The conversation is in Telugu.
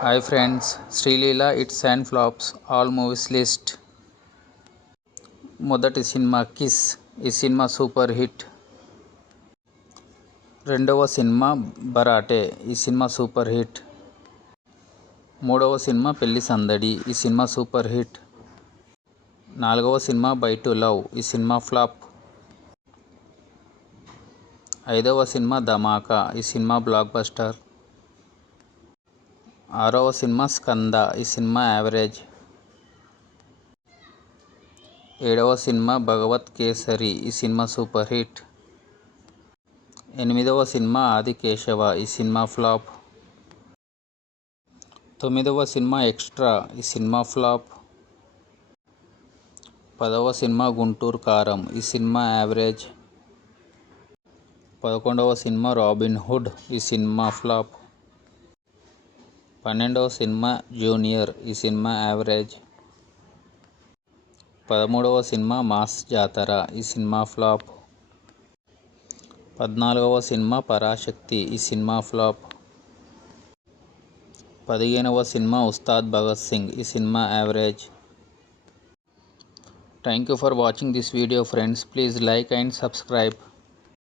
Hi friends, Srileela Hits and Flops All Movies List. మొదటి సినిమా కిస్. ఈ సినిమా సూపర్ హిట్. రెండవ సినిమా భరాటే. ఈ సినిమా సూపర్ హిట్. మూడవ సినిమా పెళ్లి సందడి. ఈ సినిమా సూపర్ హిట్. నాలుగవ సినిమా బై టు లవ్. ఈ సినిమా ఫ్లాప్. ఐదవ సినిమా ధమాకా. ఈ సినిమా బ్లాక్ బస్టర్. ఆరవ సినిమా స్కంద. ఈ సినిమా యావరేజ్. ఏడవ సినిమా భగవత్ కేసరి. ఈ సినిమా సూపర్ హిట్. ఎనిమిదవ సినిమా ఆదికేశవ. ఈ సినిమా ఫ్లాప్. తొమ్మిదవ సినిమా ఎక్స్ట్రా. ఈ సినిమా ఫ్లాప్. పదవ సినిమా గుంటూరు కారం. ఈ సినిమా యావరేజ్. 11వ సినిమా రాబిన్ హుడ్. ఈ సినిమా ఫ్లాప్. 12వ సినిమా జూనియర్. ఈ సినిమా యావరేజ్. 13వ సినిమా మాస్ జాతర. ఈ సినిమా ఫ్లాప్. 14వ సినిమా పరాశక్తి. ఈ సినిమా ఫ్లాప్. 15వ సినిమా ఉస్తాద్ భగత్ సింగ్. ఈ cinema average. Thank you for watching this video friends. Please like and subscribe.